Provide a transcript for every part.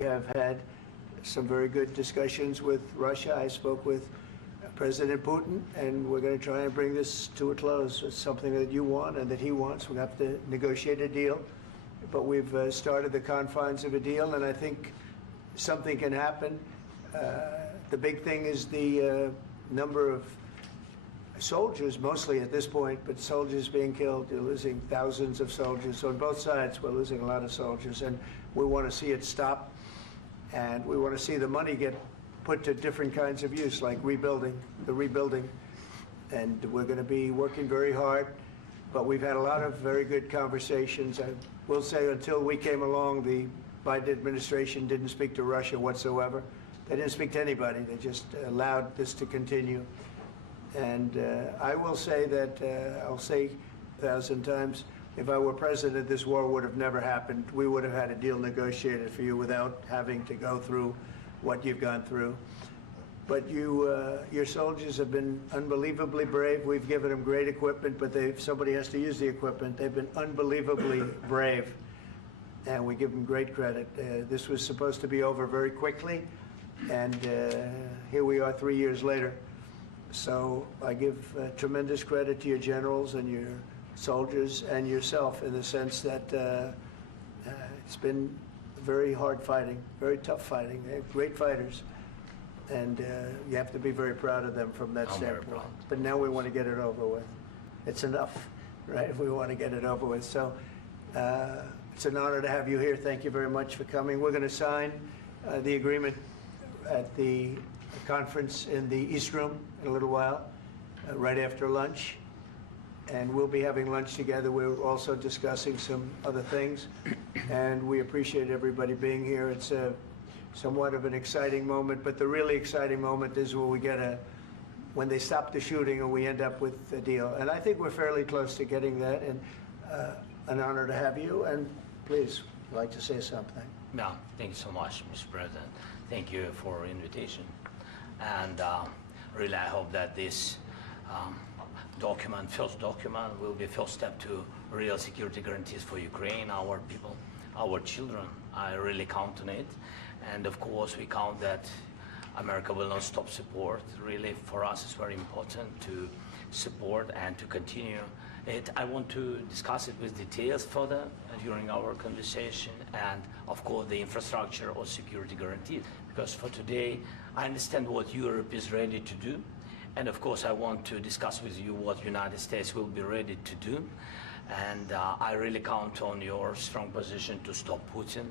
We have had some very good discussions with Russia. I spoke with President Putin, and we're going to try and bring this to a close. It's something that you want and that he wants. We have to negotiate a deal, but we've started the confines of a deal, and I think something can happen. The big thing is the number of soldiers, mostly at this point, but soldiers being killed. You're losing thousands of soldiers on both sides. We're losing a lot of soldiers, and we want to see it stop. And we want to see the money get put to different kinds of use, like rebuilding. And we're going to be working very hard. But we've had a lot of very good conversations. I will say, until we came along, the Biden administration didn't speak to Russia whatsoever. They didn't speak to anybody. They just allowed this to continue. And I will say that, I'll say 1,000 times, if I were president, this war would have never happened. We would have had a deal negotiated for you without having to go through what you've gone through. But your soldiers have been unbelievably brave. We've given them great equipment, but somebody has to use the equipment. They've been unbelievably brave, and we give them great credit. This was supposed to be over very quickly, and here we are 3 years later. So I give tremendous credit to your generals and your soldiers and yourself, in the sense that it's been very hard fighting, very tough fighting. They're great fighters, and you have to be very proud of them from that standpoint. But now we want to get it over with. It's enough, right? We want to get it over with. So it's an honor to have you here. Thank you very much for coming. We're going to sign the agreement at the conference in the East Room in a little while, right after lunch. And we'll be having lunch together. We're also discussing some other things, and we appreciate everybody being here. It's somewhat of an exciting moment, but the really exciting moment is when we when they stop the shooting and we end up with a deal. And I think we're fairly close to getting that, and an honor to have you. And please, I'd like to say something. No, thank you so much, Mr. President. Thank you for invitation. And really, I hope that this first document, will be first step to real security guarantees for Ukraine, our people, our children. I really count on it. And of course, we count that America will not stop support. Really, for us, it's very important to support and to continue it. I want to discuss it with details further during our conversation, and of course the infrastructure or security guarantees, because for today I understand what Europe is ready to do, and of course I want to discuss with you what United States will be ready to do. And I really count on your strong position to stop Putin,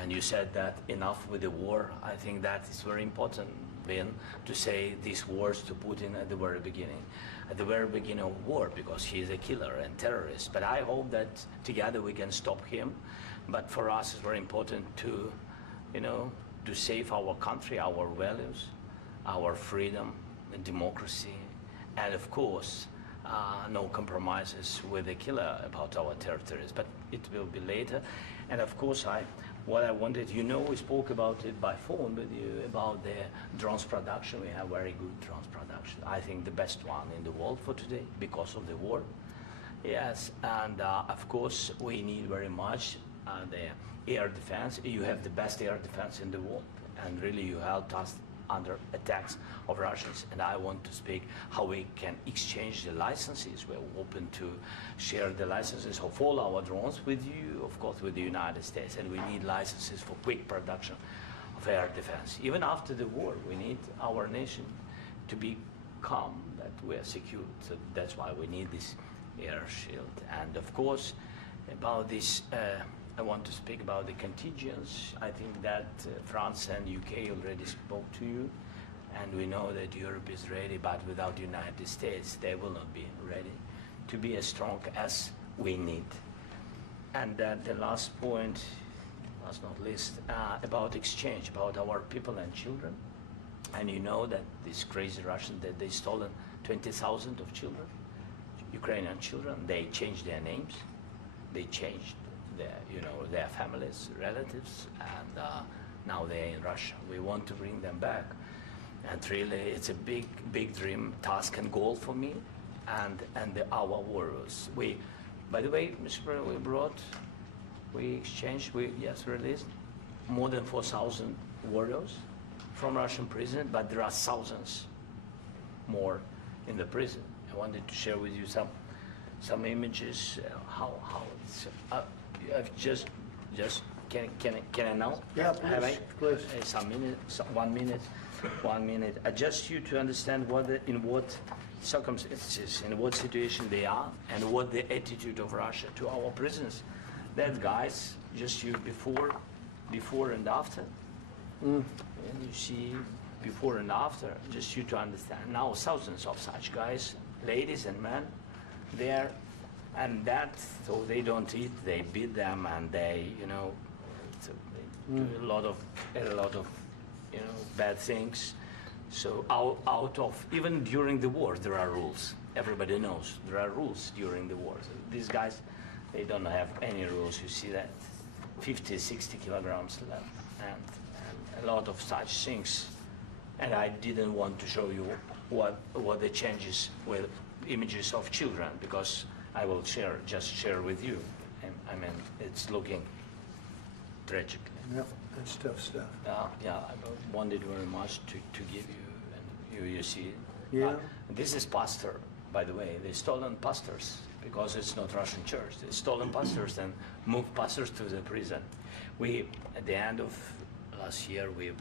and you said that enough with the war. I think that is very important, Ben, to say these words to Putin at the very beginning of war, because he is a killer and terrorist. But I hope that together we can stop him. But for us, it's very important to, to save our country, our values, our freedom and democracy, and of course, no compromises with the killer about our territories. But it will be later. And of course, what I wanted, we spoke about it by phone with you, about the drones production. We have very good drones production. I think the best one in the world for today, because of the war. Yes, and of course, we need very much the air defense. You have the best air defense in the world, and really you helped us under attacks of Russians. And I want to speak how we can exchange the licenses. We're open to share the licenses of all our drones with you, of course, with the United States. And we need licenses for quick production of air defense. Even after the war, we need our nation to be calm, that we are secure. So that's why we need this air shield. And of course, about this, I want to speak about the contingents. I think that France and UK already spoke to you, and we know that Europe is ready, but without the United States, they will not be ready to be as strong as we need. And then the last point, last not least, about exchange, about our people and children. And you know that these crazy Russians, that they stolen 20,000 of children, Ukrainian children. They changed their names, they changed their families, relatives, and now they're in Russia. We want to bring them back, and really, it's a big dream, task, and goal for me, and our warriors. By the way, Mr. President, we exchanged, released more than 4,000 warriors from Russian prison, but there are thousands more in the prison. I wanted to share with you some images. How it's, I've just can I now? Yeah, Have I? please. Some minute, 1 minute, 1 minute. Just you to understand in what circumstances, in what situation they are, and what the attitude of Russia to our prisoners. That guys, just you before and after. And you see before and after, just you to understand. Now thousands of such guys, ladies and men, there, and that, so they don't eat, they beat them, and they, so they do a lot of, bad things. So out of, even during the war, there are rules. Everybody knows there are rules during the war. So these guys, they don't have any rules. You see that 50, 60 kilograms left, and a lot of such things. And I didn't want to show you what the changes with images of children, because I will just share with you. I mean, it's looking tragic. Yep, that's tough stuff. Yeah, I wanted very much to give you, and you see. Yeah. This is pastor, by the way. They stolen pastors because it's not Russian church. They stolen pastors and moved pastors to the prison. We, at the end of last year, we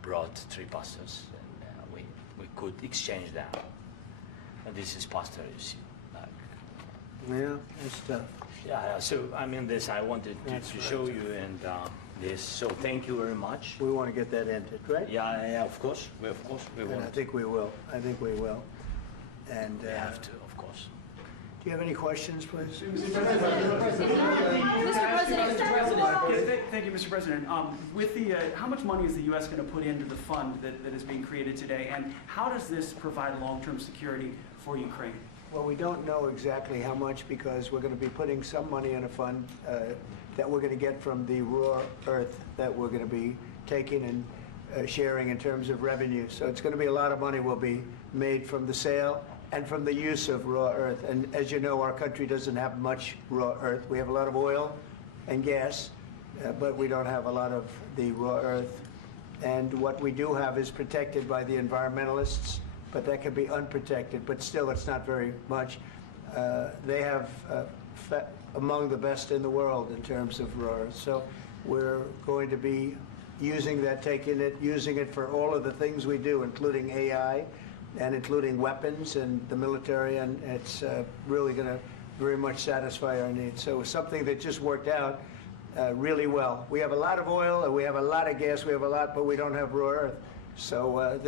brought 3 pastors, and we could exchange them. And this is pastor, you see. Yeah, that's tough. Yeah. So I mean, this I wanted to show you, and this. So thank you very much. We want to get that ended, right? Yeah. Of course, we And want. I think we will. And We have to, of course. do you have any questions, please? Thank you, Mr. President. With the, how much money is the U.S. going to put into the fund that is being created today, and how does this provide long-term security for Ukraine? Well, we don't know exactly how much, because we're going to be putting some money in a fund that we're going to get from the raw earth that we're going to be taking and sharing in terms of revenue. So it's going to be a lot of money will be made from the sale and from the use of raw earth. And as you know, our country doesn't have much raw earth. We have a lot of oil and gas, but we don't have a lot of the raw earth. And what we do have is protected by the environmentalists, but that can be unprotected, but still it's not very much. They have among the best in the world in terms of raw earth. So we're going to be using that, using it for all of the things we do, including AI and including weapons and the military, and it's really going to very much satisfy our needs. So it's something that just worked out really well. We have a lot of oil, and we have a lot of gas, we have a lot, but we don't have raw earth. So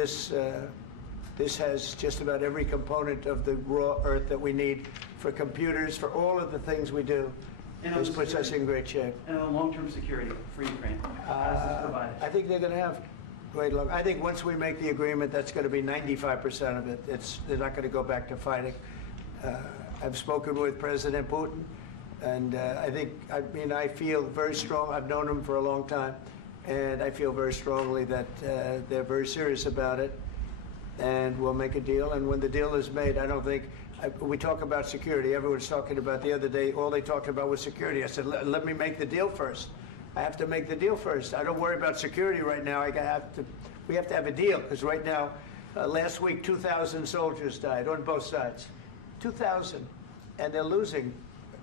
this has just about every component of the raw earth that we need for computers, for all of the things we do. This puts us in great shape. And on long-term security for Ukraine, how does this provide it? I think they're going to have great luck. I think once we make the agreement, that's going to be 95% of it. They're not going to go back to fighting. I've spoken with President Putin, and I feel very strong. I've known him for a long time, and I feel very strongly that they're very serious about it, and we'll make a deal. And when the deal is made, I don't think, we talk about security. Everyone's talking about the other day, all they talked about was security. I said, let me make the deal first. I have to make the deal first. I don't worry about security right now. We have to have a deal, because right now, last week, 2,000 soldiers died on both sides. 2,000. And they're losing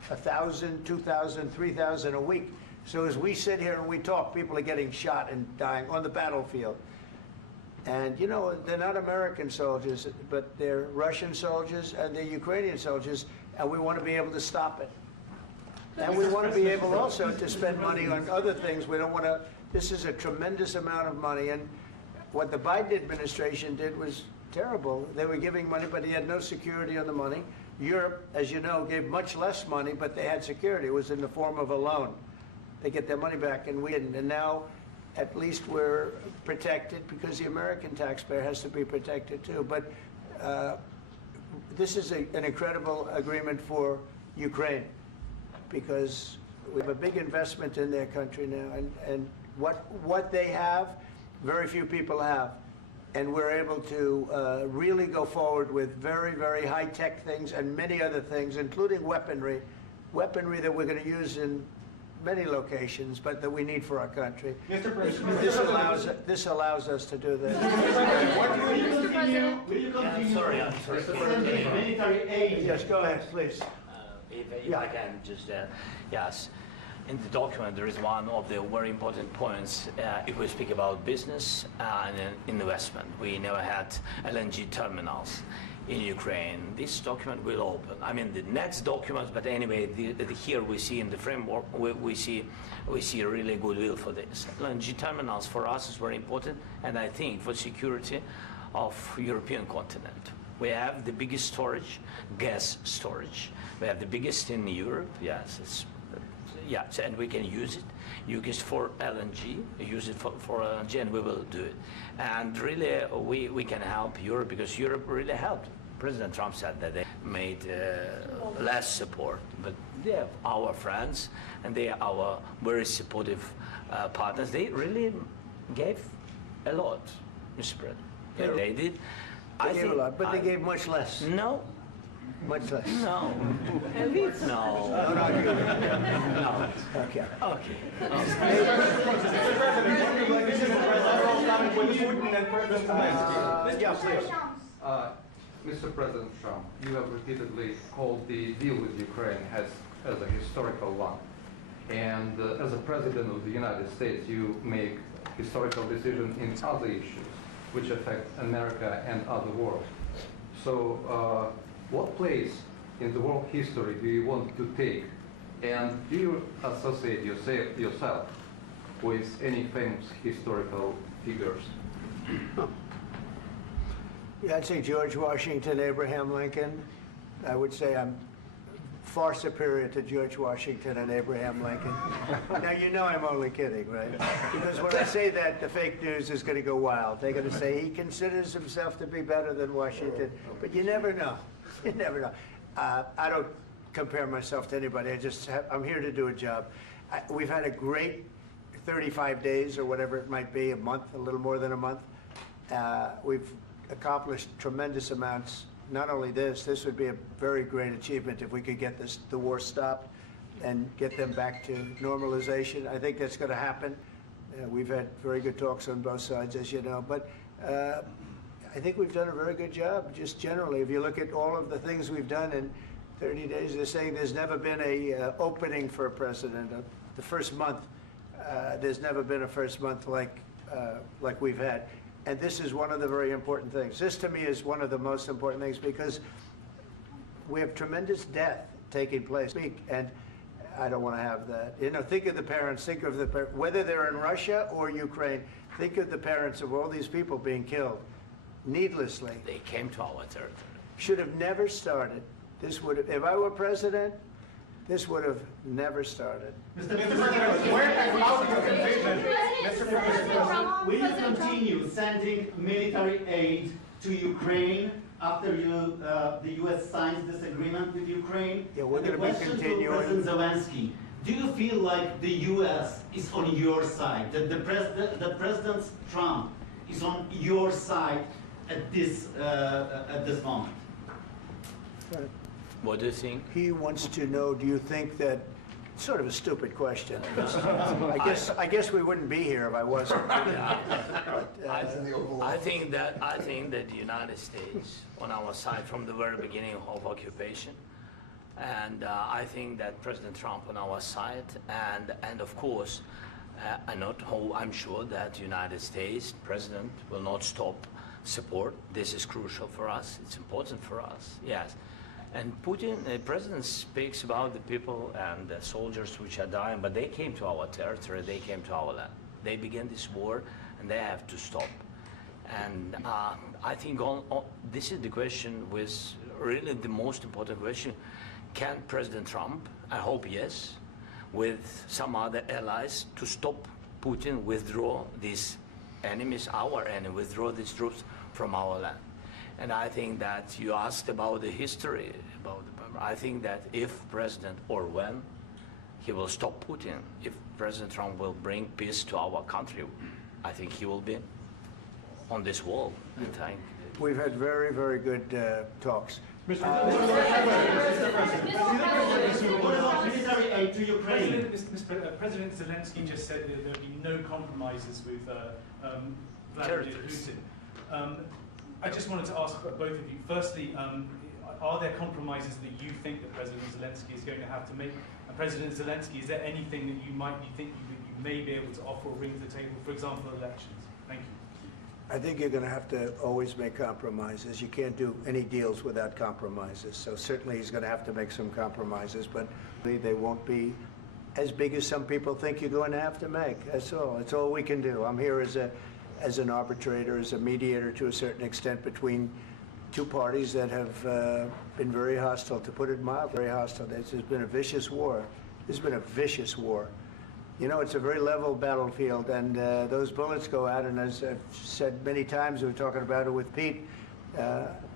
1,000, 2,000, 3,000 a week. So as we sit here and we talk, people are getting shot and dying on the battlefield. And, they're not American soldiers, but they're Russian soldiers and they're Ukrainian soldiers, and we want to be able to stop it. And we want to be able also to spend money on other things. We don't want to, this is a tremendous amount of money, and what the Biden administration did was terrible. They were giving money, but he had no security on the money. Europe, as you know, gave much less money, but they had security. It was in the form of a loan. They get their money back, and we didn't. And now, at least we're protected, because the American taxpayer has to be protected too. But this is an incredible agreement for Ukraine, because we have a big investment in their country now, and what they have, very few people have. And we're able to really go forward with very, very high-tech things and many other things, including weaponry that we're going to use in many locations, but that we need for our country. Mr. President, This allows us to do that. will you continue sorry. sending military aid? Yes, go ahead, please. If I can just, yes. In the document, there is one of the very important points. If we speak about business and investment, we never had LNG terminals in Ukraine. This document will open. I mean, the next documents, but anyway, here we see in the framework, we see really goodwill for this. LNG terminals for us is very important, and I think for security of European continent. We have the biggest storage, gas storage. We have the biggest in Europe. Yes, yes, and we can use it. Use it for LNG. Use it for LNG, and we will do it. And really, we can help Europe because Europe really helped. President Trump said that they made less support, but they are our friends and they are our very supportive partners. They really gave a lot, Mr. President. They did. They gave a lot, but they gave much less. No. Much less. No. No. No, not you. No. Okay. Okay. Yeah, please. Mr. President Trump, you have repeatedly called the deal with Ukraine as a historical one. And as a President of the United States, you make historical decisions in other issues which affect America and other world. So what place in the world history do you want to take? And do you associate yourself with any famous historical figures? Yeah, I'd say George Washington, Abraham Lincoln. I would say I'm far superior to George Washington and Abraham Lincoln. Now, you know I'm only kidding, right? Because when I say that, the fake news is going to go wild. They're going to say he considers himself to be better than Washington. But you never know. You never know. I don't compare myself to anybody. I'm here to do a job. We've had a great 35 days or whatever it might be, a month, a little more than a month. We've accomplished tremendous amounts. Not only this would be a very great achievement if we could get the war stopped and get them back to normalization. I think that's going to happen. We've had very good talks on both sides, as you know, but I think we've done a very good job, just generally. If you look at all of the things we've done in 30 days, they're saying there's never been a opening for a president. The first month, there's never been a first month like we've had. And this is one of the very important things. This, to me, is one of the most important things because we have tremendous death taking place. And I don't want to have that. You know, think of the parents, think of the whether they're in Russia or Ukraine, think of the parents of all these people being killed needlessly. They came to our territory. Should have never started. This would have, if I were president, this would have never started. Mr. President, where has allowed your conviction? Mr. President, will you continue sending military aid to Ukraine after the U.S. signs this agreement with Ukraine? Yeah, we're And going to be continuing. To President Zelenskyy, do you feel like the U.S. is on your side? That President Trump is on your side at this moment? What do you think? He wants to know, do you think that, sort of a stupid question. I guess we wouldn't be here if I wasn't. I think that the United States on our side from the very beginning of occupation, and I think that President Trump on our side, and of course, I'm sure that the United States President will not stop support. This is crucial for us. It's important for us. Yes. And Putin, the president speaks about the people and the soldiers which are dying, but they came to our territory, they came to our land. They began this war, and they have to stop. And I think this is the question, with really the most important question. Can President Trump, I hope yes, with some other allies, to stop Putin, withdraw these enemies, our enemy, withdraw these troops from our land? And I think that you asked about the history, I think that if President, or when, he will stop Putin, if President Trump will bring peace to our country, I think he will be on this wall. I think. We've had very, very good talks. What about military aid to Ukraine? President Zelenskyy just said that there will be no compromises with Vladimir Putin. I just wanted to ask both of you, firstly, are there compromises that you think that President Zelenskyy is going to have to make? And President Zelenskyy, is there anything that you think you may be able to offer or bring to the table, for example, elections? Thank you. I think you're going to have to always make compromises. You can't do any deals without compromises. So certainly he's going to have to make some compromises, but they won't be as big as some people think you're going to have to make. That's all. That's all we can do. I'm here as an arbitrator, as a mediator to a certain extent between two parties that have been very hostile, to put it mildly, very hostile. This has been a vicious war. This has been a vicious war. You know, it's a very level battlefield, and those bullets go out, and as I've said many times, we were talking about it with Pete,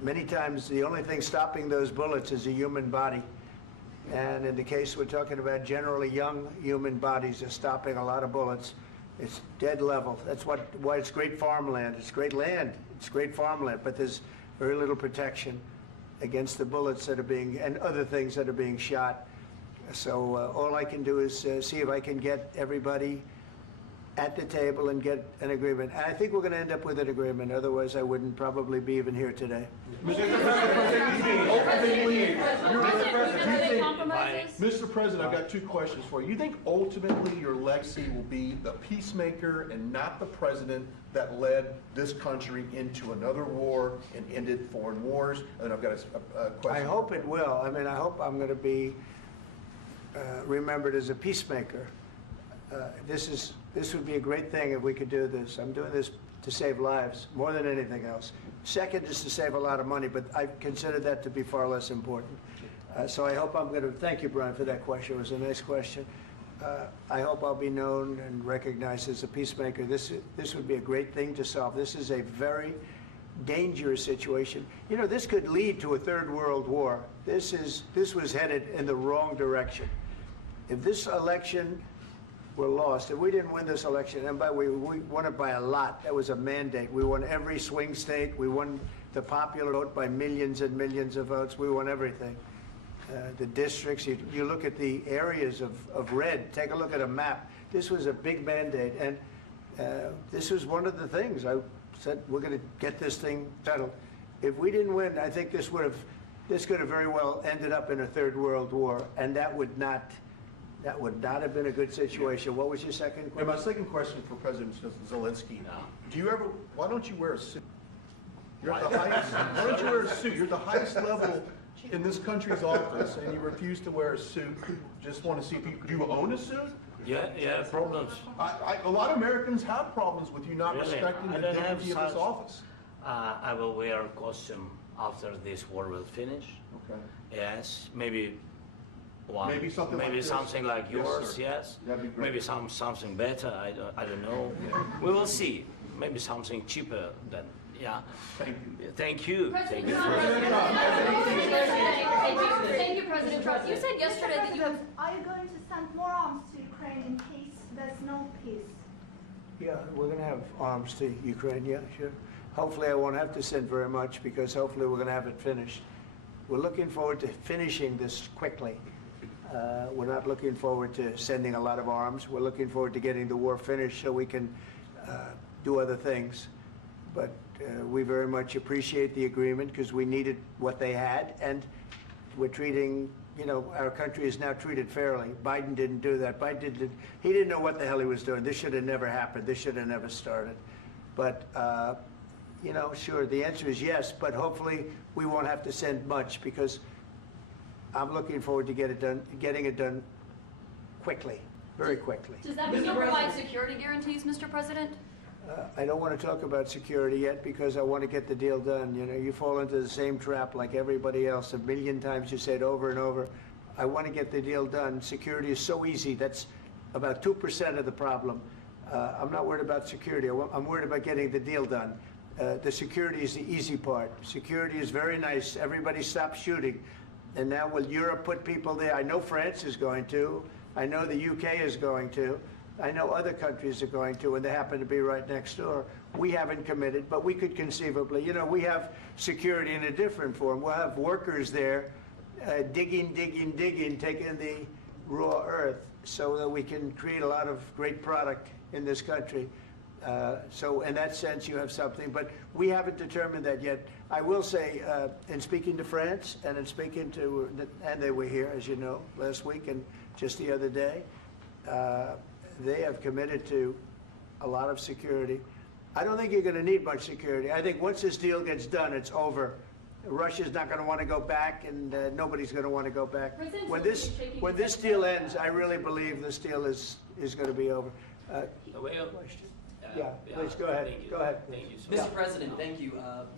many times the only thing stopping those bullets is a human body. And in the case we're talking about, generally young human bodies are stopping a lot of bullets. It's dead level. That's why it's great farmland. It's great land. It's great farmland, but there's very little protection against the bullets that are being, and other things that are being shot. So all I can do is see if I can get everybody at the table and get an agreement. And I think we're going to end up with an agreement. Otherwise, I wouldn't probably be even here today. Mr. President, I've got two questions for you. You think ultimately your legacy will be the peacemaker and not the president that led this country into another war and ended foreign wars? And I've got a question. I hope it will. I mean, I hope I'm going to be remembered as a peacemaker. This would be a great thing if we could do this. I'm doing this to save lives more than anything else. Second is to save a lot of money, but I consider that to be far less important. So I hope I'm going to, thank you, Brian, for that question. It was a nice question. I hope I'll be known and recognized as a peacemaker. This would be a great thing to solve. This is a very dangerous situation. You know, this could lead to a third world war. This was headed in the wrong direction. If this election were lost, if we didn't win this election, and we won it by a lot, that was a mandate. We won every swing state. We won the popular vote by millions and millions of votes. We won everything. The districts, you look at the areas of red, take a look at a map. This was a big mandate, and this was one of the things. I said, we're going to get this thing settled. If we didn't win, I think this could have very well ended up in a third world war, and that would not have been a good situation. What was your second question? And my second question for President Zelenskyy. No. Why don't you wear a suit? You're at the highest, why don't you wear a suit? You're at the highest level in this country's office, and you refuse to wear a suit. Just want to see if do you own a suit? Yeah, problems. A lot of Americans have problems with you not Really? respecting I the don't have dignity of this such- office. I will wear a costume after this war will finish. Okay. Yes, maybe one. Maybe something like this? something like Yes, yours. sir. Yes. That'd be great. Maybe something better. I don't know. We will see. Maybe something cheaper than. Yeah. Thank you. Thank you. President Thank you. Trump. Thank you, President Trump. You said yesterday that you have. Are you going to send more arms to Ukraine in case there's no peace? Yeah, we're going to have arms to Ukraine, yeah, sure. Hopefully I won't have to send very much, because hopefully we're going to have it finished. We're looking forward to finishing this quickly. We're not looking forward to sending a lot of arms. We're looking forward to getting the war finished so we can do other things. But we very much appreciate the agreement, because we needed what they had, and we're treating, you know, our country is now treated fairly. Biden didn't do that. He didn't know what the hell he was doing. This should have never happened. This should have never started. But, you know, sure, the answer is yes, but hopefully we won't have to send much, because I'm looking forward to getting it done quickly, very quickly. Does that mean you'll provide security guarantees, Mr. President? I don't want to talk about security yet, because I want to get the deal done. You know, you fall into the same trap like everybody else. A million times you say it over and over. I want to get the deal done. Security is so easy. That's about 2% of the problem. I'm not worried about security. I'm worried about getting the deal done. The security is the easy part. Security is very nice. Everybody stops shooting. And now will Europe put people there? I know France is going to. I know the UK is going to. I know other countries are going to, and they happen to be right next door. We haven't committed, but we could conceivably, you know, we have security in a different form. We'll have workers there digging, taking the raw earth so that we can create a lot of great product in this country. So in that sense, you have something, but we haven't determined that yet. I will say, in speaking to France and in speaking to, and they were here, as you know, last week and just the other day, they have committed to a lot of security. I don't think you're going to need much security. I think once this deal gets done, it's over. Russia's not going to want to go back, and nobody's going to want to go back. When this deal ends, I really believe this deal is going to be over. Question? Yeah, please go ahead. Go ahead. Thank you. Mr. President, thank you.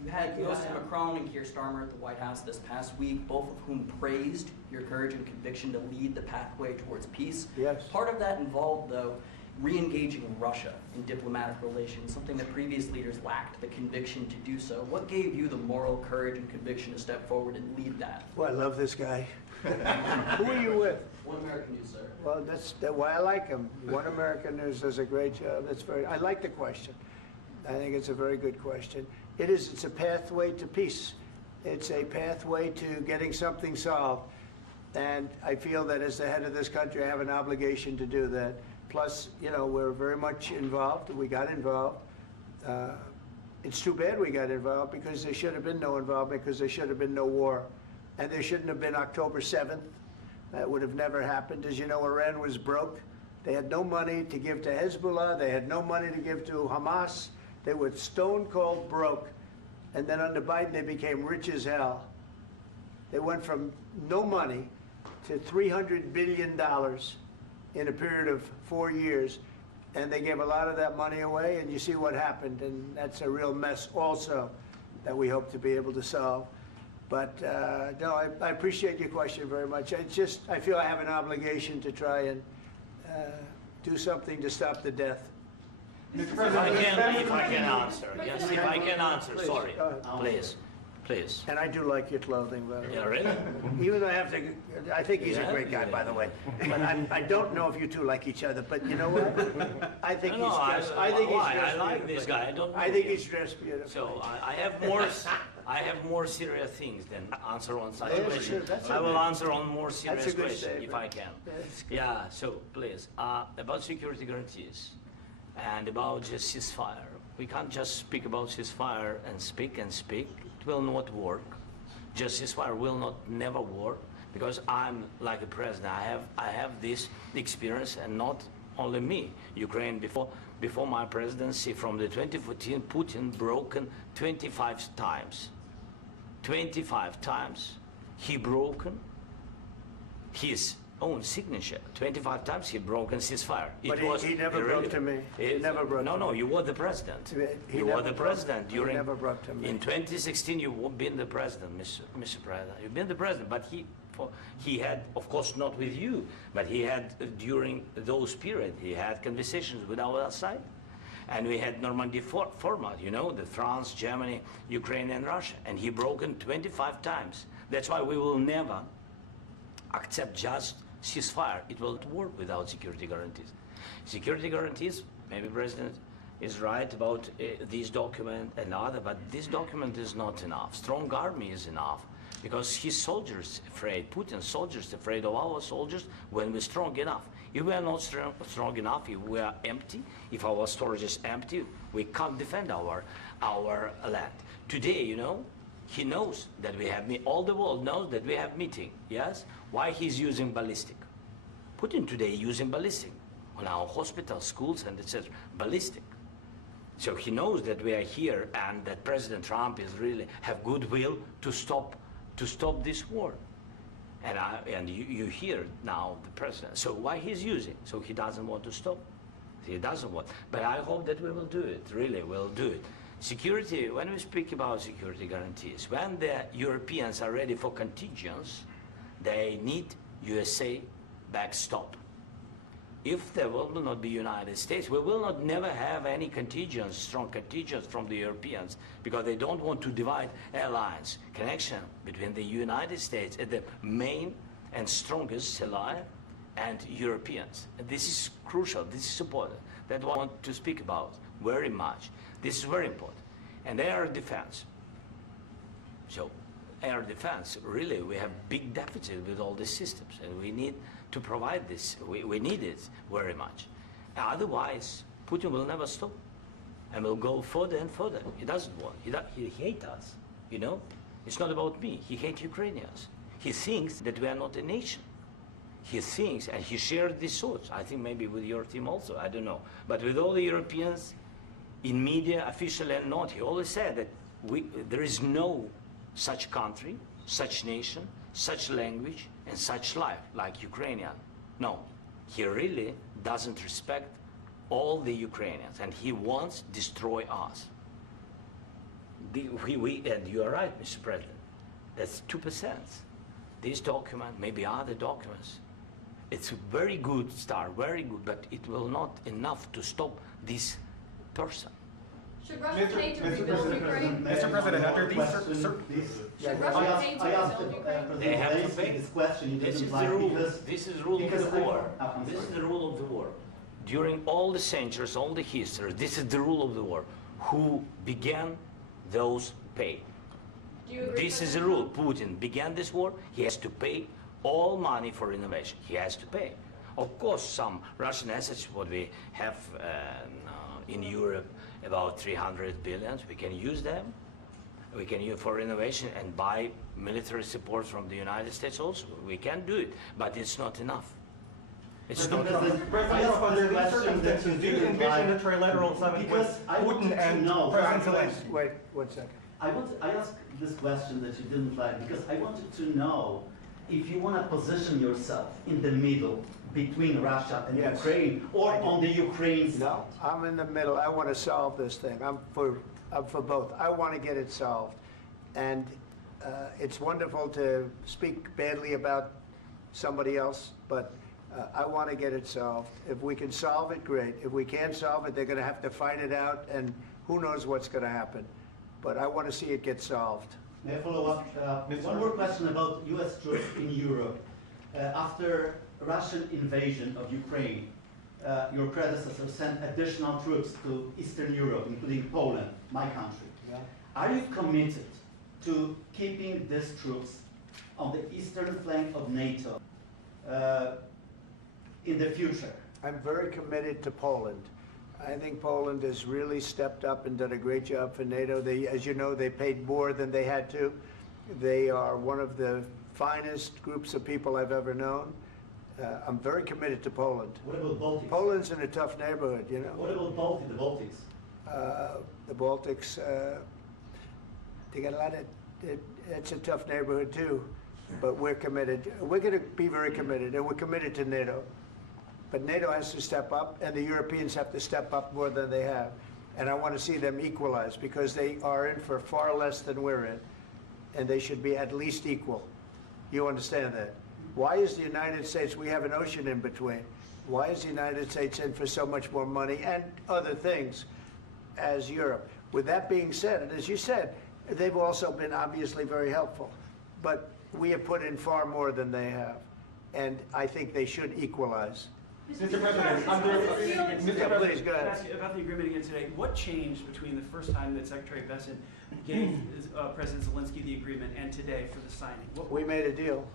You had Joseph Macron and Keir Starmer at the White House this past week, both of whom praised your courage and conviction to lead the pathway towards peace. Yes. Part of that involved, though, re-engaging Russia in diplomatic relations, something that previous leaders lacked the conviction to do so. What gave you the moral courage and conviction to step forward and lead that? Well, I love this guy. Who are you with? One American News, sir. Well, that's why I like him. One American News does a great job. I like the question. I think it's a very good question. It's a pathway to peace. It's a pathway to getting something solved. And I feel that as the head of this country, I have an obligation to do that. Plus, you know, we're very much involved. We got involved. It's too bad we got involved because there should have been no involvement, because there should have been no war. And there shouldn't have been October 7th. That would have never happened. As you know, Iran was broke. They had no money to give to Hezbollah. They had no money to give to Hamas. They were stone cold broke. And then under Biden, they became rich as hell. They went from no money to $300 billion in a period of 4 years. And they gave a lot of that money away, and you see what happened. And that's a real mess also that we hope to be able to solve. But no, I appreciate your question very much. I feel I have an obligation to try and do something to stop the death. If I can answer, yes, if I can answer, Please, sorry, go ahead. please. And I do like your clothing, by the way. Yeah, really? Even though I think he's a great guy, by the way. But I don't know if you two like each other, but you know what? I think he's dressed. I like this guy. I think he's dressed beautiful. So I have more serious things than answer on such Yeah, question. sure, that's I will okay. answer on more serious That's a good question if statement. I can. That's good. Yeah. So please, about security guarantees and about just ceasefire. We can't just speak about ceasefire and speak and speak. It will not work. Just ceasefire will not never work because I'm like the president. I have this experience, and not only me. Ukraine before my presidency, from the 2014, Putin broken 25 times. 25 times he broken his own signature. 25 times he broken ceasefire. But he never broke to me. He never broke to me. No, you were the president. He You never were the broke- president he during. never broke to me. In 2016, you've been the president, Mr. President. You've been the president, but he had, of course, not with you, but he had during those periods. He had conversations with our side. And we had Normandy format, you know, the France, Germany, Ukraine, and Russia. And he broken 25 times. That's why we will never accept just ceasefire. It will not work without security guarantees. Security guarantees, maybe President is right about this document and other, but this document is not enough. Strong army is enough. Because his soldiers afraid, Putin's soldiers afraid of our soldiers when we're strong enough. If we are not strong enough, if we are empty, if our storage is empty, we can't defend our land. Today, you know, he knows that we have, all the world knows that we have meeting, yes? Why he's using ballistic? Putin today using ballistic on our hospitals, schools, and etc. Ballistic. So he knows that we are here and that President Trump is really have goodwill to stop this war. And you hear now the president. So why he's using? So he doesn't want to stop. He doesn't want. But I hope that we will do it. Really, we'll do it. Security. When we speak about security guarantees, when the Europeans are ready for contingents, they need USA backstop. If there will not be United States, we will not never have any contingents, strong contingents from the Europeans, because they don't want to divide alliance, connection between the United States and the main and strongest ally and Europeans. And this is crucial, this is important. That's what I want to speak about very much. This is very important. And air defense. So air defense, really, we have big deficit with all these systems, and we need to provide this. We need it very much. Otherwise, Putin will never stop, and will go further and further. He doesn't want. He hates us. You know, it's not about me. He hates Ukrainians. He thinks that we are not a nation. He thinks, and he shared these thoughts. I think maybe with your team also. I don't know, but with all the Europeans, in media, officially and not, he always said that there is no such country, such nation, such language, and such life like Ukrainian. No, he really doesn't respect all the Ukrainians, and he wants to destroy us. And you are right, Mr. President, that's 2%. This document, maybe other documents, it's a very good start, very good, but it will not enough to stop this person. Should Russia pay to rebuild Ukraine? Mr. President, under these Should Russia pay to I asked rebuild Ukraine? They have to Zelenskyy pay. this question. You This didn't is like the rule. because This is the rule of because the war. I'm This is sorry. the rule of the war. During all the centuries, all the history, this is the rule of the war. Who began, those pay. Do you agree, This is the President rule. Putin began this war. He has to pay all money for innovation. He has to pay. Of course, some Russian assets, what we have in Europe, about 300 billion, we can use them. We can use for innovation and buy military support from the United States also. We can do it, but it's not enough. It's not enough. Under these circumstances, do you envision a trilateral summit with Putin and President Zelenskyy? Wait, 1 second. I asked this question that you didn't like because I wanted to know if you want to position yourself in the middle between Russia and Yes. Ukraine or on the Ukraine side. No, I'm in the middle. I want to solve this thing. I'm for both. I want to get it solved. And it's wonderful to speak badly about somebody else, but I want to get it solved. If we can solve it, great. If we can't solve it, they're going to have to fight it out, and who knows what's going to happen. But I want to see it get solved. May I follow up? One more question about U.S. troops in Europe. After Russian invasion of Ukraine, your predecessor sent additional troops to Eastern Europe, including Poland, my country. Yeah. Are you committed to keeping these troops on the eastern flank of NATO in the future? I'm very committed to Poland. I think Poland has really stepped up and done a great job for NATO. As you know, they paid more than they had to. They are one of the finest groups of people I've ever known. I'm very committed to Poland. What about Baltics? Poland's in a tough neighborhood, you know. What about the Baltics? The Baltics, they got a lot of, it's a tough neighborhood too, but we're committed. We're going to be very committed, and we're committed to NATO. But NATO has to step up, and the Europeans have to step up more than they have. And I want to see them equalize, because they are in for far less than we're in, and they should be at least equal. You understand that? Why is the United States, we have an ocean in between, why is the United States in for so much more money and other things as Europe? With that being said, and as you said, they've also been obviously very helpful, but we have put in far more than they have, and I think they should equalize. Mr. President, Yeah, please, go Can I ahead. ask you about the agreement again today? What changed between the first time that Secretary Bessent gave President Zelenskyy the agreement and today for the signing? We made a deal.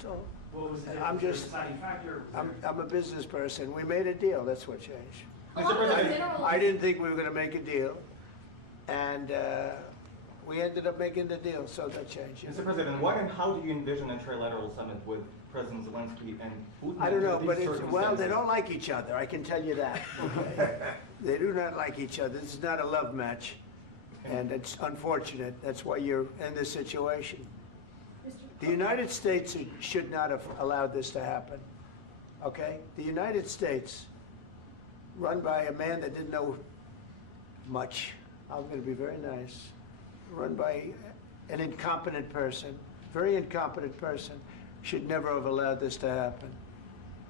So What was the I'm just- deciding factor? I'm a business person. We made a deal. That's what changed. Along those minerals, I didn't think we were going to make a deal, and we ended up making the deal, so that changed. Mr. President, what and how do you envision a trilateral summit with President Zelenskyy and Putin? I don't know, under but these well, they circumstances? don't like each other. I can tell you that. Okay? They do not like each other. This is not a love match, and it's unfortunate. That's why you're in this situation. The United States should not have allowed this to happen. Okay? The United States, run by a man that didn't know much. I'm going to be very nice. Run by an incompetent person, very incompetent person, should never have allowed this to happen.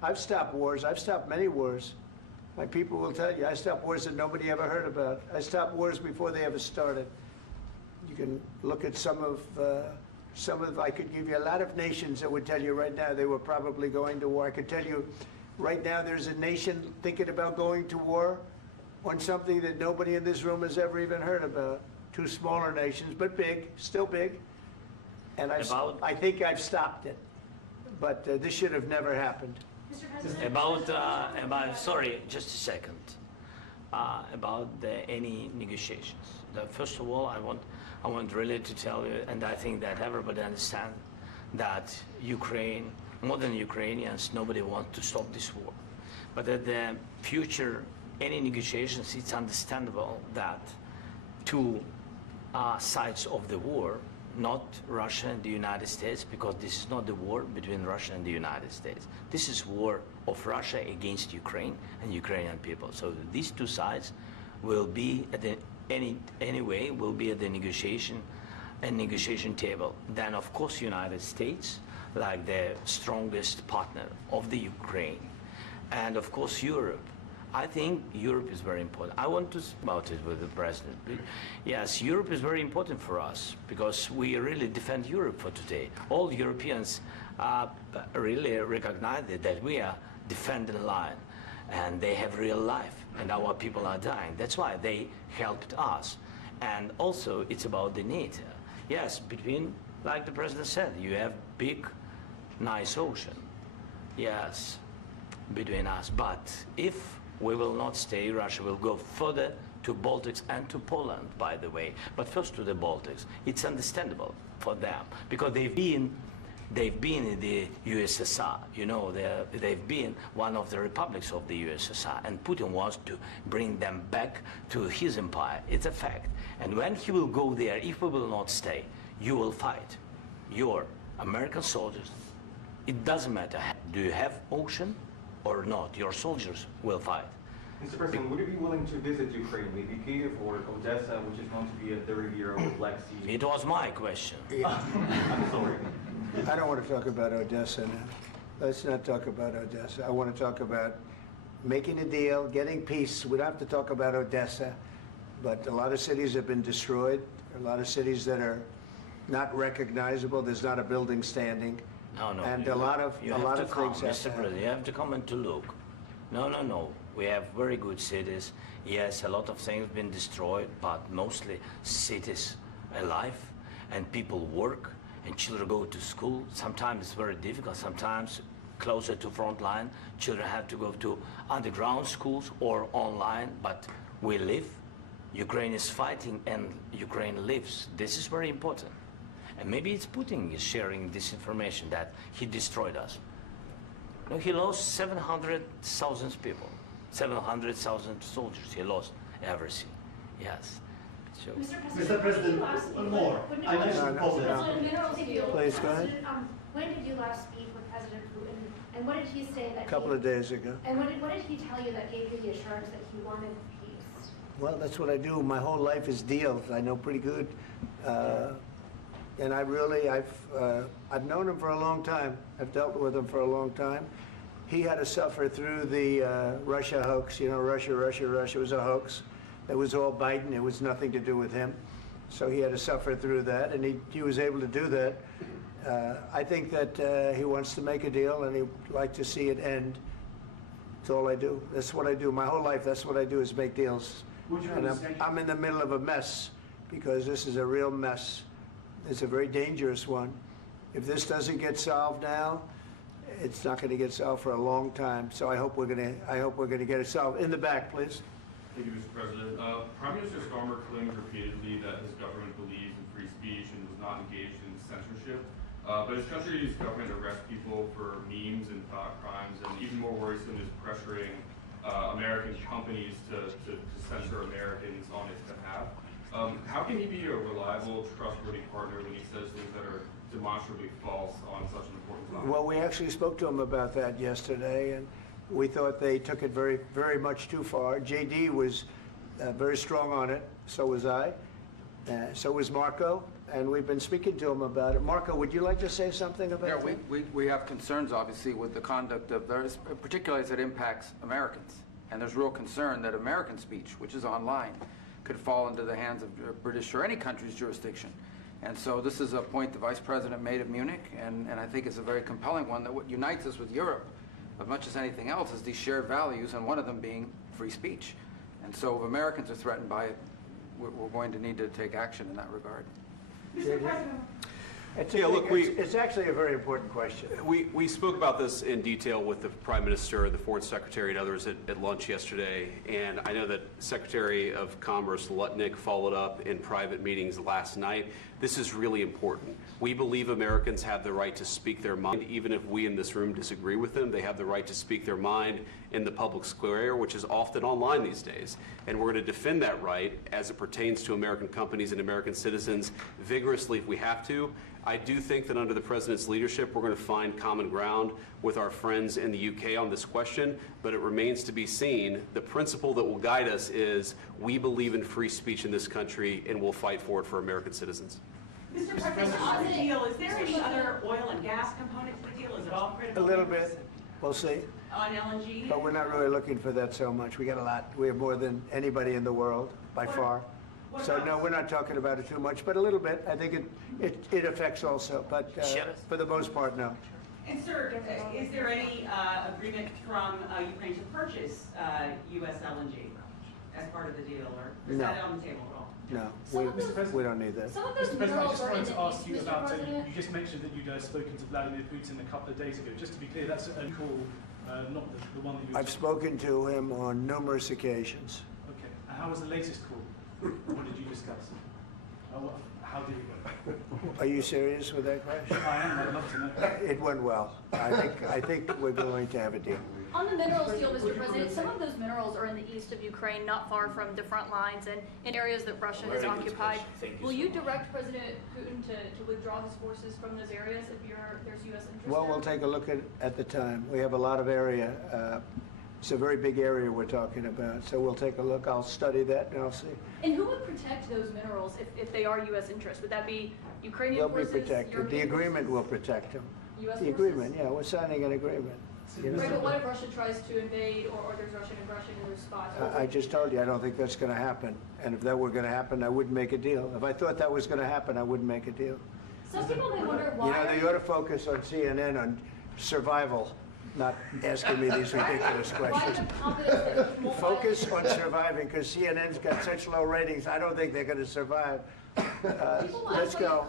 I've stopped wars. I've stopped many wars. My people will tell you, I stopped wars that nobody ever heard about. I stopped wars before they ever started. You can look at some of I could give you a lot of nations that would tell you right now they were probably going to war. I could tell you right now there's a nation thinking about going to war on something that nobody in this room has ever even heard about. Two smaller nations, but big, still big. And I think I've stopped it. But this should have never happened. Mr. President. Sorry, just a second. About any negotiations. First of all, I want really to tell you, and I think that everybody understands that Ukraine, more than Ukrainians, nobody wants to stop this war. But at the future, any negotiations, it's understandable that two sides of the war, not Russia and the United States, because this is not the war between Russia and the United States. This is war of Russia against Ukraine and Ukrainian people. So these two sides will be at the anyway will be at the negotiation table. Then of course United States, like the strongest partner of the Ukraine, and of course Europe. I think Europe is very important. I want to speak about it with the president. Yes, Europe is very important for us because we really defend Europe for today. All Europeans really recognize that we are defending the line, and they have real life, and our people are dying. That's why they helped us. And also, it's about the NATO. Yes, between, like the president said, you have big, nice ocean. Yes, between us. But if we will not stay, Russia will go further to Baltics and to Poland, by the way. But first to the Baltics. It's understandable for them because they've been in the USSR. You know, they've been one of the republics of the USSR, and Putin wants to bring them back to his empire. It's a fact. And when he will go there, if we will not stay, you will fight. Your American soldiers, it doesn't matter, do you have ocean or not, your soldiers will fight. Mr. President, would you be willing to visit Ukraine, maybe Kyiv or Odessa, which is known to be a 30-year-old Black Sea? It was my question. I'm sorry. I don't want to talk about Odessa now. Let's not talk about Odessa. I want to talk about making a deal, getting peace. We don't have to talk about Odessa, but a lot of cities have been destroyed. A lot of cities that are not recognizable. There's not a building standing. No, and a lot of things. Mr. President, you have to come and to look. No. We have very good cities. Yes, a lot of things have been destroyed, but mostly cities alive, and people work, and children go to school. Sometimes it's very difficult. Sometimes closer to front line, children have to go to underground schools or online. But we live. Ukraine is fighting, and Ukraine lives. This is very important. And maybe it's Putin is sharing this information that he destroyed us. No, he lost 700,000 people, 700,000 soldiers. He lost everything. Yes. So. Mr. President, one more. I mentioned Poland. Please, go ahead. When did you last speak with President Putin, and what did he say that? A couple of days ago. And what did he tell you that gave you the assurance that he wanted peace? Well, that's what I do. My whole life is deals. I know pretty good. And I've known him for a long time. I've dealt with him for a long time. He had to suffer through the Russia hoax. You know, Russia was a hoax. It was all Biden. It was nothing to do with him. So he had to suffer through that, and he was able to do that. I think that he wants to make a deal, and he'd like to see it end. That's all I do. That's what I do. My whole life, that's what I do is make deals. And I'm in the middle of a mess because this is a real mess. It's a very dangerous one. If this doesn't get solved now, it's not going to get solved for a long time. So I hope we're going to get it solved. In the back, please. Thank you, Mr. President. Prime Minister Starmer claimed repeatedly that his government believes in free speech and was not engaged in censorship. But his country's government arrests people for memes and thought crimes, and even more worrisome is pressuring American companies to censor Americans on its behalf. How can he be a reliable, trustworthy partner when he says things that are demonstrably false on such an important topic? Well, we actually spoke to him about that yesterday, and we thought they took it very, very much too far. JD was very strong on it. So was I. So was Marco. And we've been speaking to him about it. Marco, would you like to say something about that? We have concerns, obviously, with the conduct of those, particularly as it impacts Americans. And there's real concern that American speech, which is online, could fall into the hands of British or any country's jurisdiction. And so this is a point the Vice President made at Munich, and I think it's a very compelling one, that what unites us with Europe, as much as anything else, is these shared values, and one of them being free speech. And so if Americans are threatened by it, we're going to need to take action in that regard. Mr. President. It's actually a very important question. We spoke about this in detail with the Prime Minister, the Foreign Secretary, and others at lunch yesterday, and I know that Secretary of Commerce Lutnick followed up in private meetings last night. This is really important. We believe Americans have the right to speak their mind, even if we in this room disagree with them. They have the right to speak their mind in the public square, which is often online these days. And we're going to defend that right as it pertains to American companies and American citizens vigorously if we have to. I do think that under the President's leadership, we're going to find common ground with our friends in the UK on this question, but it remains to be seen. The principle that will guide us is we believe in free speech in this country, and we'll fight for it for American citizens. Mr. President, on the deal, is there any other oil and gas component to the deal? Is it all critical? A little bit. We'll see. On LNG? But we're not really looking for that so much. We got a lot. We have more than anybody in the world, by far. So no, we're not talking about it too much, but a little bit. I think it affects also, but for the most part, no. And sir, is there any agreement from Ukraine to purchase U.S. LNG as part of the deal, or is that on the table at all? No, we don't need that. Mr. President, I just wanted to ask you about, you just mentioned that you'd spoken to Vladimir Putin a couple of days ago. Just to be clear, that's a call, not the one that you... I've spoken to him on numerous occasions. Okay. And how was the latest call? What did you discuss? How did it go? Are you serious with that question? I am. I'd love to know. It went well. I think we're going to have a deal. On the minerals deal, Mr. President, some of those minerals are in the east of Ukraine, not far from the front lines and in areas that Russia has occupied. Will you direct President Putin to withdraw his forces from those areas if there's U.S. interest? Well, we'll take a look at the time. We have a lot of area. It's a very big area we're talking about, so we'll take a look. I'll study that and I'll see. And who would protect those minerals if they are U.S. interest? Would that be Ukrainian They'll forces? be protected. The agreement will protect them. U.S. The agreement, yeah, we're signing an agreement. You know? Right, but what if Russia tries to invade or there's Russian aggression in response? I just told you, I don't think that's going to happen. And if that were going to happen, I wouldn't make a deal. If I thought that was going to happen, I wouldn't make a deal. Some people may wonder why. You know, they ought to focus on CNN on survival, not asking me these ridiculous questions. Focus on surviving, because CNN's got such low ratings, I don't think they're going to survive. Let's go.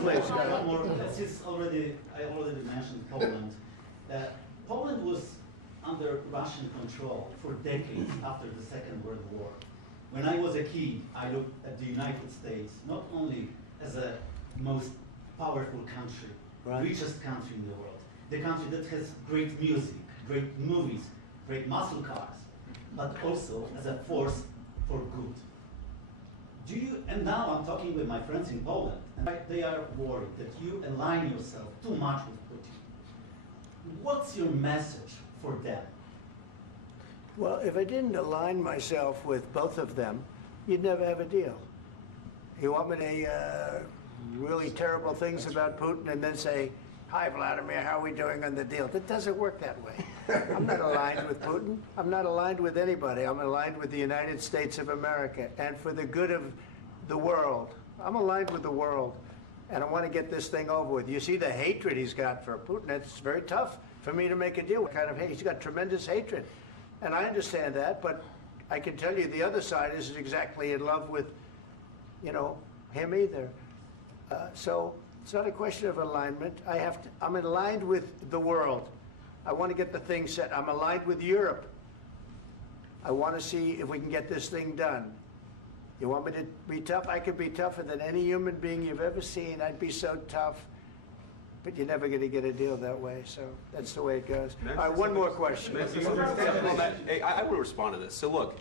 Please, go. I already mentioned Poland. Poland was under Russian control for decades after the Second World War. When I was a kid, I looked at the United States not only as a most powerful country, richest country in the world, the country that has great music, great movies, great muscle cars, but also as a force for good. And now I'm talking with my friends in Poland, and they are worried that you align yourself too much with Putin. What's your message for them? Well, if I didn't align myself with both of them, you'd never have a deal. You want me to really terrible things about Putin and then say, "Hi, Vladimir, how are we doing on the deal?" That doesn't work that way. I'm not aligned with Putin. I'm not aligned with anybody. I'm aligned with the United States of America and for the good of the world. I'm aligned with the world, and I want to get this thing over with. You see the hatred he's got for Putin. It's very tough for me to make a deal. What kind of hate? He's got tremendous hatred, and I understand that, but I can tell you the other side isn't exactly in love with, him either. So it's not a question of alignment. I'm aligned with the world. I want to get the thing set. I'm aligned with Europe. I want to see if we can get this thing done. You want me to be tough? I could be tougher than any human being you've ever seen. I'd be so tough. But you're never going to get a deal that way, so that's the way it goes. All right, one more question. I will respond to this. So look,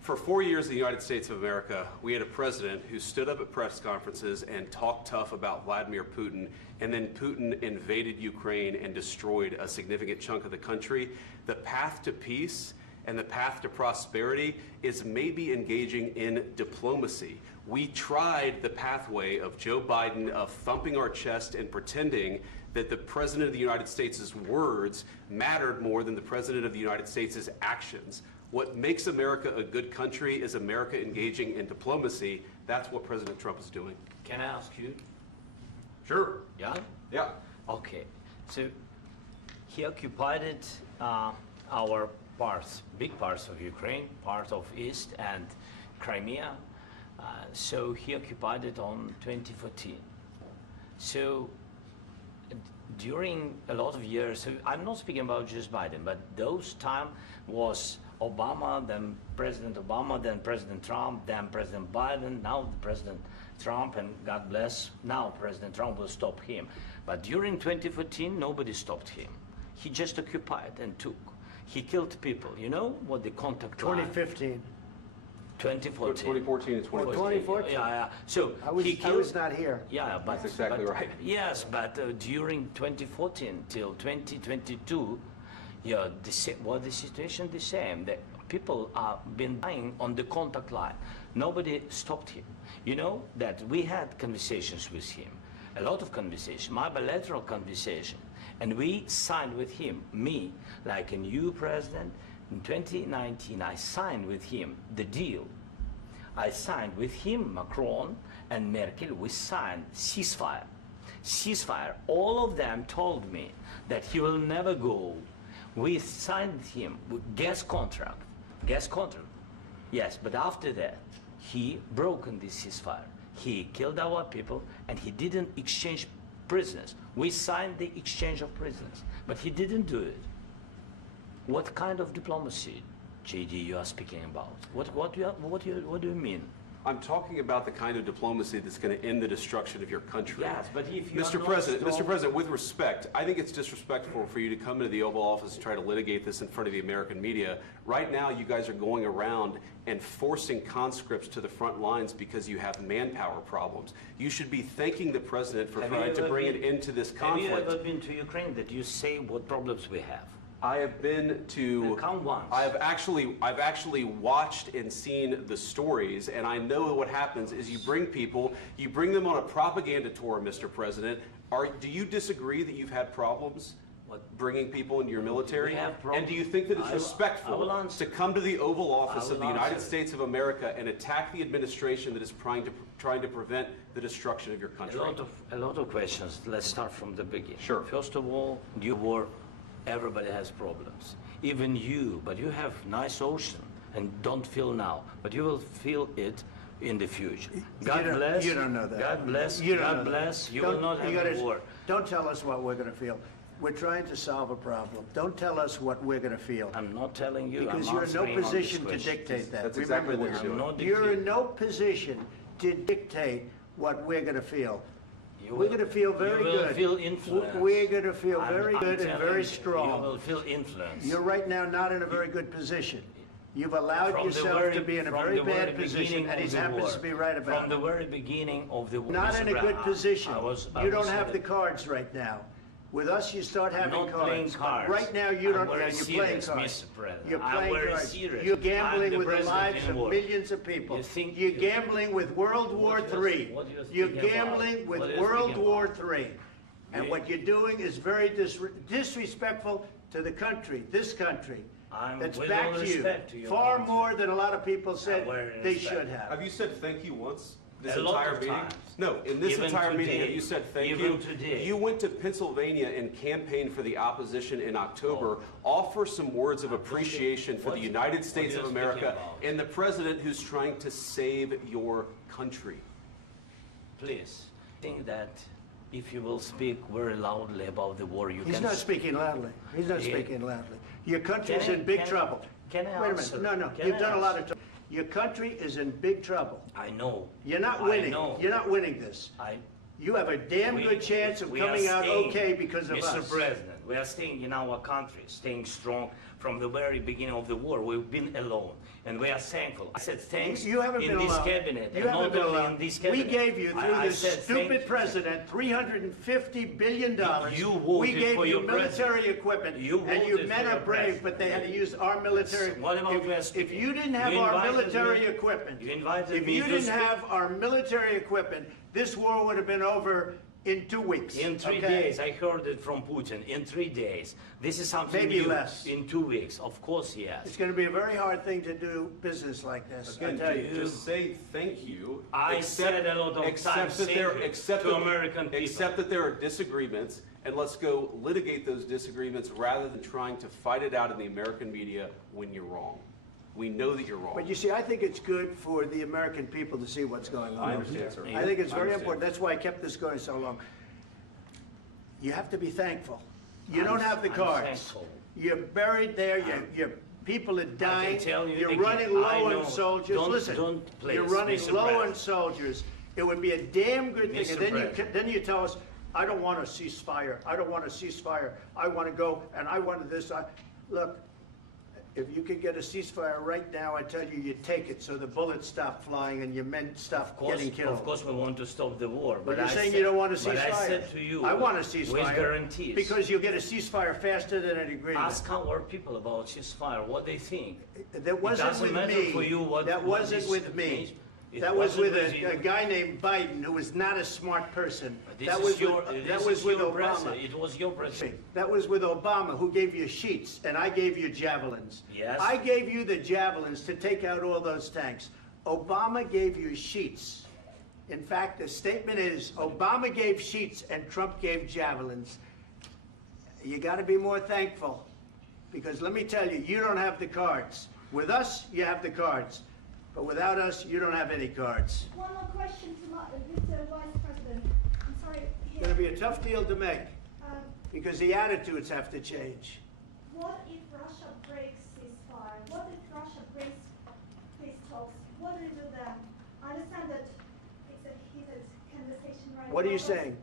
for 4 years in the United States of America, we had a president who stood up at press conferences and talked tough about Vladimir Putin, and then Putin invaded Ukraine and destroyed a significant chunk of the country. The path to peace and the path to prosperity is maybe engaging in diplomacy. We tried the pathway of Joe Biden of thumping our chest and pretending that the President of the United States' words mattered more than the President of the United States' actions. What makes America a good country is America engaging in diplomacy. That's what President Trump is doing. Can I ask you? Sure. Yeah? Yeah. Okay. So he occupied it, our parts, big parts of Ukraine, part of East and Crimea. So he occupied it on 2014. So during a lot of years, so I'm not speaking about just Biden, but those time was Obama, then President Obama, then President Trump, then President Biden, now President Trump, and God bless, now President Trump will stop him. But during 2014, nobody stopped him. He just occupied and took. He killed people. You know what the contact line? 2015. 2014. 2014 and 2015. 2014. Yeah. So I was, he killed, I was not here. Yeah, but That's exactly right. Yes, but during 2014 till 2022, yeah, the situation the same. The people are been dying on the contact line. Nobody stopped him. You know that we had conversations with him, a lot of conversation, my bilateral conversation, and we signed with him, me, like a new president. In 2019, I signed with him the deal. I signed with him, Macron and Merkel, we signed ceasefire. Ceasefire. All of them told me that he will never go. We signed with him with gas contract. Gas contract. Yes, but after that, he broken this ceasefire. He killed our people and he didn't exchange prisoners. We signed the exchange of prisoners, but he didn't do it. What kind of diplomacy, JD, you are speaking about? What do you mean? I'm talking about the kind of diplomacy that's going to end the destruction of your country. Yes, but if you Mr. President, with respect, I think it's disrespectful for you to come into the Oval Office and try to litigate this in front of the American media. Right now, you guys are going around and forcing conscripts to the front lines because you have manpower problems. You should be thanking the President for trying to bring an end to this conflict. Have you ever been to Ukraine that you say what problems we have? I have been to. Count once. I've actually watched and seen the stories, and I know what happens is you bring them on a propaganda tour, Mr. President. Do you disagree that you've had problems bringing people into your military? We have And problems. do you think that it's respectful to come to the Oval Office of the United States of America and attack the administration that is trying to prevent the destruction of your country? A lot of questions. Let's start from the beginning. Sure. First of all, you war. Everybody has problems, even you, but you have nice ocean and don't feel now, but you will feel it in the future. God bless. You don't know that. God bless. You don't God know bless. that. You will not have a war. Don't tell us what we're going to feel. We're trying to solve a problem. Don't tell us what we're going to feel. I'm not telling you. Because I'm you're in no answering on position this to question. dictate that. That's Remember exactly what this. you're doing. I'm not You're in dictating. no position to dictate what we're going to feel. You We're will- going to feel very you will good. feel influence. We're going to feel very I'm good and telling very you, strong. You will feel influence. You're right now not in a very good position. You've allowed From the yourself very- to be in a from very the very bad position, beginning and he of the happens war. to be right about From it. the very beginning of the war. Not Mr. in a Brown, good position. I You was don't have the saying- cards right now. With us, you start having I'm not cards. playing cards. Right now, you I'm don't. very You're playing serious, cards. Mr. President. You're I'm playing very cards. serious. You're I'm gambling the with the president lives in of war. millions of people. You think You're you- gambling with World War What you're- III. what you're You're speaking about? gambling with What you're World speaking War about? III. And You- what you're doing is very disrespectful to the country, this country. I'm That's with back all to respect to you. your Far country. more than a lot of people said very they respect. should have. Have you said thank you once? This A lot entire of meeting? times. No, in this Even entire meeting, today. have you said thank Even you? today. You went to Pennsylvania and campaigned for the opposition in October. Offer some words of appreciation for the United States what of you're speaking America about? and the president who's trying to save your country. Please, think that if you will speak very loudly about the war, you He's can... not speaking loudly. He's not Yeah. speaking loudly. Your country's Can I- in big can I- trouble. can I Wait a answer? minute. No, Can you've I done a lot of answer? trouble. Your country is in big trouble. I know. You're not I winning. know. You're not winning this. You have a damn good chance of we coming are out staying, okay because of Mr. us. President, we are staying in our country, staying strong from the very beginning of the war. We've been alone, and we are thankful. I said thanks You haven't in been this alone. cabinet, You and haven't not been only alone. in this We cabinet. gave you, through I this said thank stupid you. president, $350 billion. You voted We gave for you your military president. equipment, You and you voted men for are your brave, president. but they had to use our military. What about West? If you didn't have You our invited military me- equipment, You invited if me you to didn't speak. have our military equipment, this war would have been over in 2 weeks. In 3 okay? days, I heard it from Putin. In 3 days, this is something Maybe new. less. In 2 weeks, of course, yes. It's going to be a very hard thing to do business like this. I Again, tell you. just say thank you. I said a lot of times that there, thank you accept to that- American people. Accept that there are disagreements, and let's go litigate those disagreements rather than trying to fight it out in the American media when you're wrong. We know that you're wrong. But you see, I think it's good for the American people to see what's going on. I understand, sir. I think it's I very understand. important. That's why I kept this going so long. You have to be thankful. You don't have the I'm cards. thankful. You're buried there. Your people are dying. tell you You're again, running I low know. on soldiers. Don't- Listen, don't, please, you're running Mr. low on President. soldiers. It would be a damn good thing. Mr. And then President. then you tell us, I don't want a ceasefire. I don't want a ceasefire. I want to go and I want this. Look, if you could get a ceasefire right now, I tell you, you take it so the bullets stop flying and your men stop getting killed. Of course, we want to stop the war. But you're I saying said- you don't want a ceasefire. But I said to you, I want a ceasefire. with guarantees. Because you'll get a ceasefire faster than an agreement. Ask our people about ceasefire, what they think. That wasn't doesn't with matter me. for you what- That what wasn't this with me. means. It That was wasn't with with a you. guy named Biden who was not a smart person. This That is was your, with, this that was is with your Obama. president. It was your president. That was with Obama, who gave you sheets, and I gave you javelins. Yes. I gave you the javelins to take out all those tanks. Obama gave you sheets. In fact, the statement is, Obama gave sheets and Trump gave javelins. You got to be more thankful, because let me tell you, you don't have the cards. With us, you have the cards. But without us, you don't have any cards. One more question to Mr. Vice President. I'm sorry. It's going to be a tough deal to make, Um, because the attitudes have to change. What if Russia breaks ceasefire? What if Russia breaks peace talks? What do you do then? I understand that it's a heated conversation right now. What are you but saying?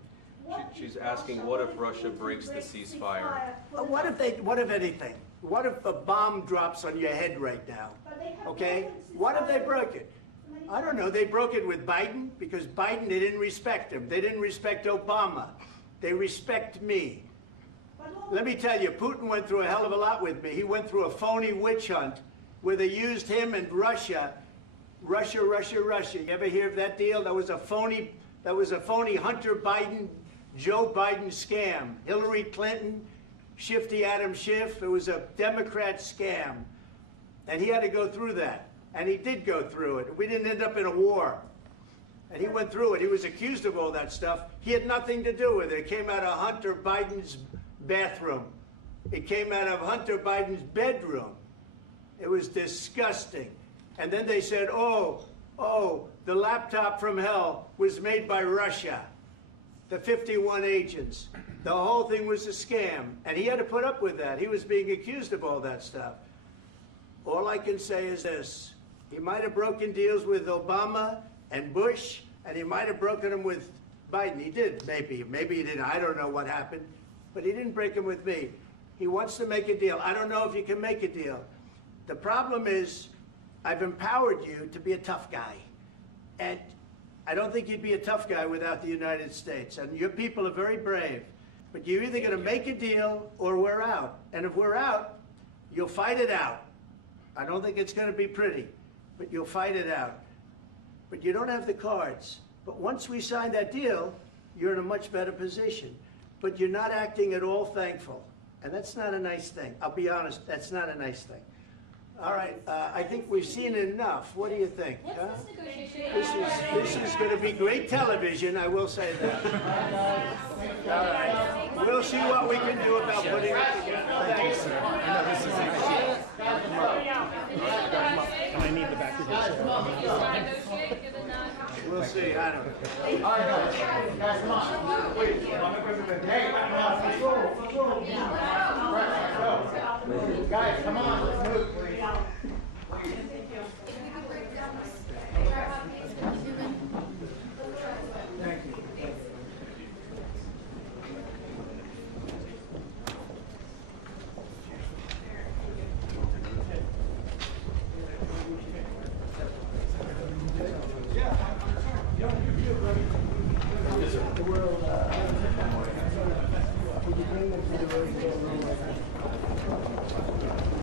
what if She's asking, what if Russia Putin breaks the breaks ceasefire? What if anything? What if a bomb drops on your head right now? But they have Okay? broken What if they ceasefire broke it? many I don't know. They broke it with Biden because Biden, they didn't respect him. They didn't respect Obama. They respect me. Let me tell you, Putin went through a hell of a lot with me. He went through a phony witch hunt where they used him and Russia. Russia. You ever hear of that deal? That was a phony Hunter Biden, Joe Biden scam. Hillary Clinton, Shifty Adam Schiff. It was a Democrat scam. And he had to go through that. And he did go through it. We didn't end up in a war. And he went through it. He was accused of all that stuff. He had nothing to do with it. It came out of Hunter Biden's bathroom. It came out of Hunter Biden's bedroom. It was disgusting. And then they said, oh, the laptop from hell was made by Russia. The 51 agents. The whole thing was a scam. And he had to put up with that. He was being accused of all that stuff. All I can say is this. He might have broken deals with Obama and Bush, and he might have broken them with Biden. He did, maybe. Maybe he didn't. I don't know what happened. But he didn't break them with me. He wants to make a deal. I don't know if you can make a deal. The problem is, I've empowered you to be a tough guy. And I don't think you'd be a tough guy without the United States. And your people are very brave. But you're either going to make a deal or we're out. And if we're out, you'll fight it out. I don't think it's going to be pretty, but you'll fight it out. But you don't have the cards. But once we sign that deal, you're in a much better position. But you're not acting at all thankful. And that's not a nice thing. I'll be honest, that's not a nice thing. All right, I think we've seen enough. What do you think? Huh? This is going to be great television, I will say that. All right. We'll see what we can do about putting it together. Thank you, sir. I know this is I need the back of We'll see, I don't know. All right, guys, come on. Wait, hey, guys, come on, let's move, please. Thank you. The world, would you bring them to the road?